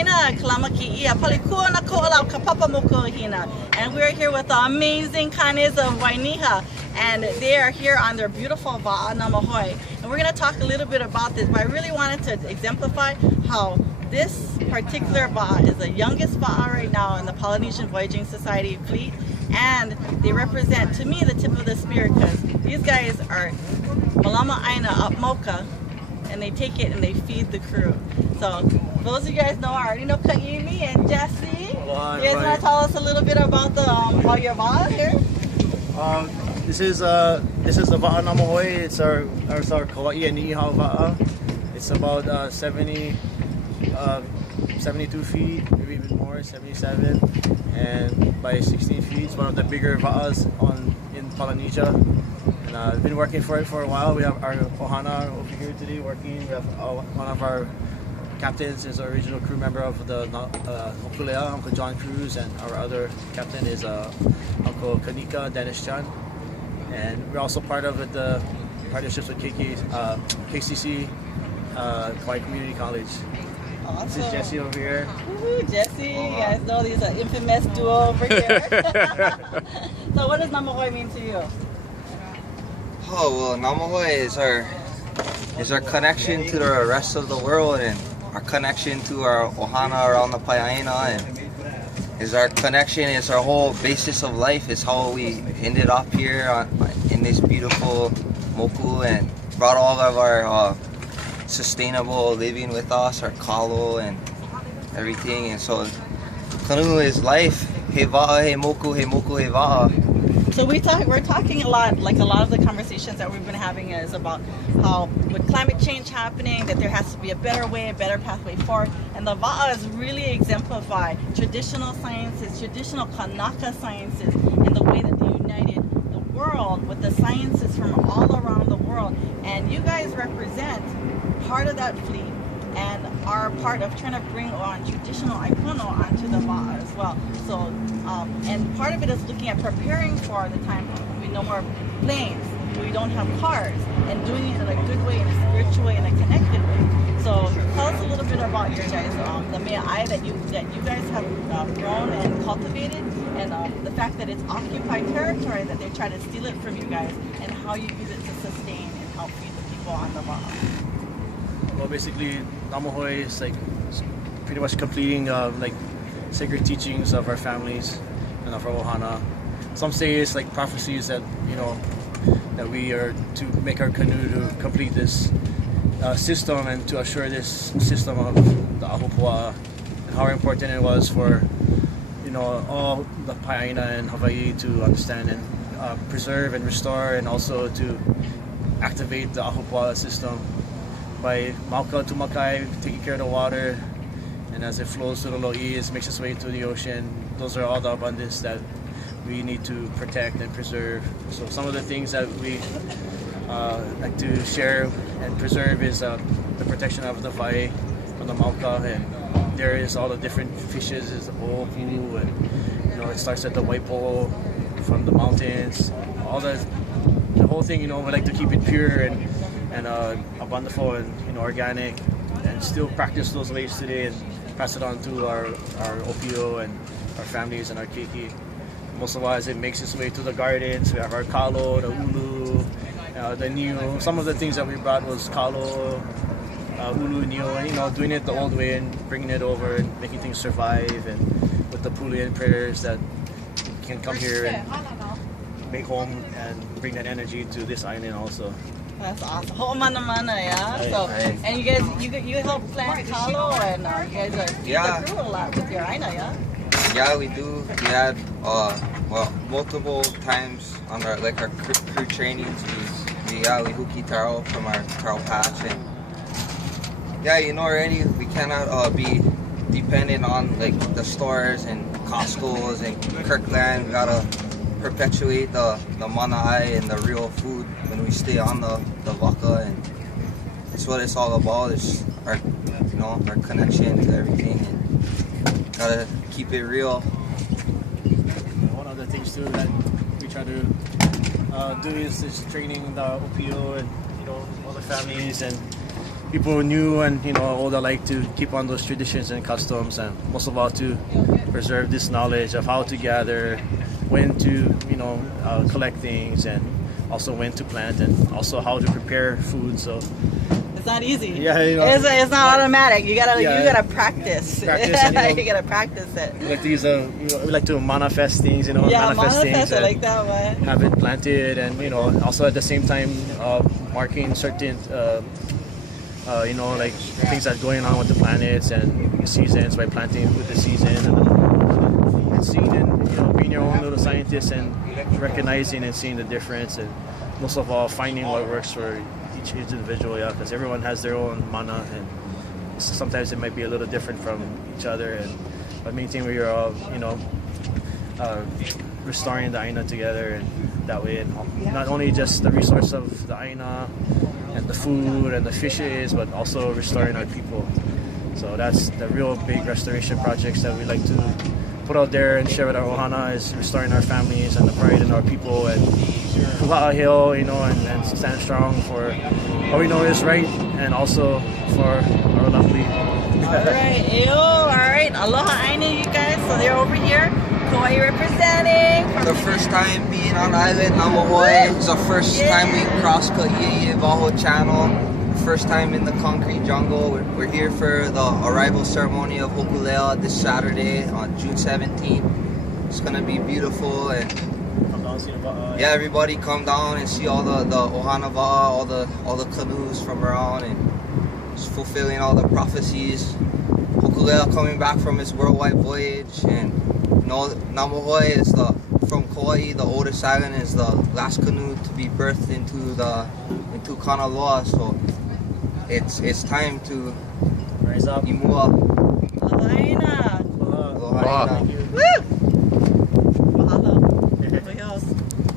Aina Kalamaki Ia Palikua na Koala Kapapa Moko Hina. And we're here with the amazing Kanes of Wainiha. And they are here on their beautiful Va'a Namahoe. And we're going to talk a little bit about this, but I really wanted to exemplify how this particular Va'a is the youngest Va'a right now in the Polynesian Voyaging Society fleet. And they represent, to me, the tip of the spear, because these guys are Malama Aina up Mocha, and they take it and they feed the crew. So those of you guys know, I already know Kaimi and Jesse. You guys want to tell us a little bit about the about your Va'a here? This is the Va'a Namahoe. It's our Kauai and Niihau Va'a. It's about 72 feet, maybe even more, 77, and by 16 feet. It's one of the bigger Va'as in Polynesia. And I've been working for it for a while. We have our Ohana over here today working. We have one of our captains is our original crew member of the Hokulea, Uncle John Cruz, and our other captain is Uncle Kanika, Dennis Chan. And we're also part of the partnerships with KCC, Kauai Community College. Awesome. This is Jesse over here. Woo, Jesse, you guys know these are infamous duo over here. So what does Namahoe mean to you? Oh well, Namahoe is our connection to the rest of the world, and our connection to our ohana around the Paiaina, and is our connection. It's our whole basis of life. It's how we ended up here in this beautiful moku and brought all of our sustainable living with us, our kalo and everything. And so canoe is life. He va'a, he moku, he moku, he va'a. So we're talking a lot, like a lot of the conversations that we've been having is about how with climate change happening, that there has to be a better way, a better pathway forward. And the Va'as really exemplify traditional sciences, traditional Kanaka sciences, and the way that they united the world with the sciences from all around the world. And you guys represent part of that fleet and are part of trying to bring on traditional Aipono onto the Va'a as well. So, and part of it is looking at preparing for the time when we no more planes, we don't have cars, and doing it in a good way, in a spiritual way, in a connected way. So tell us a little bit about your guys, the mea'ai that you guys have grown and cultivated, and the fact that it's occupied territory, that they try to steal it from you guys, and how you use it to sustain and help feed the people on the Va'a. Well, basically, Namahoe is like pretty much completing like sacred teachings of our families and of our ohana. Some say it's like prophecies that that we are to make our canoe to complete this system and to assure this system of the ahopua and how important it was for all the Paiaina and Hawaii to understand and preserve and restore, and also to activate the ahopua system by Mauka to Makai, taking care of the water, and as it flows to the Lo'i, it makes its way to the ocean. Those are all the abundance that we need to protect and preserve. So some of the things that we like to share and preserve is the protection of the vai from the Mauka, and there is all the different fishes, is the opu, and it starts at the waipo from the mountains, all the whole thing. We like to keep it pure and abundant and organic, and still practice those ways today and pass it on to our opio and our families and our keiki. Most of all, as it makes its way to the gardens, we have our kalo, the ulu, the niu. Some of the things that we brought was kalo, ulu, niu, doing it the old way and bringing it over and making things survive, and with the Pulian prayers that can come here and make home and bring that energy to this island also. That's awesome. Ho'omana mana, yeah. So, and you guys, you help plant kalo, and you guys feed the crew a lot with your aina, yeah. Yeah, we do. We had multiple times on our crew trainings. We huki taro from our taro patch, and already we cannot be dependent on like the stores and Costco's and Kirkland. We gotta perpetuate the mana'ai and the real food when we stay on the waka, and that's what it's all about. It's our our connection to everything, and gotta keep it real. One of the things too that we try to do is training the opio and all the families, and people new and old alike to keep on those traditions and customs, and most of all to preserve this knowledge of how to gather, when to collect things, and also when to plant, and also how to prepare food. So it's not easy. Yeah, it's not automatic. You gotta Practice practice. and, you gotta practice it. we like to use we like to manifest things, Yeah, manifest things, manifest it like that one. have it planted, and also at the same time marking certain like things that's going on with the planets and seasons by planting with the season, and seeing, and being your own little scientist and recognizing and seeing the difference, and most of all finding what works for each individual, because everyone has their own mana, and sometimes it might be a little different from each other, but main thing we are all restoring the aina together, and that way, and not only just the resource of the aina and the food and the fishes, but also restoring our people. So that's the real big restoration projects that we like to put out there and share with our ohana, is restoring our families and the pride in our people, and La'a Hill, and stand strong for what we know is right, and also for our lovely. Alright, aloha aina, you guys. So they're over here, Kauai representing. The first time being on island Namahoe. It's the first time we crossed Ka'i'i Waho Channel. First time in the concrete jungle. We're here for the arrival ceremony of Hokulea this Saturday on June 17th. It's gonna be beautiful, and yeah, everybody come down and see all the ohana wa'a, all the canoes from around, and just fulfilling all the prophecies. Hokulea coming back from his worldwide voyage, and Namahoe is from Kauai, the oldest island, is the last canoe to be birthed into Kanaloa. So it's time to rise up. Imua. Aloha aina. Aloha.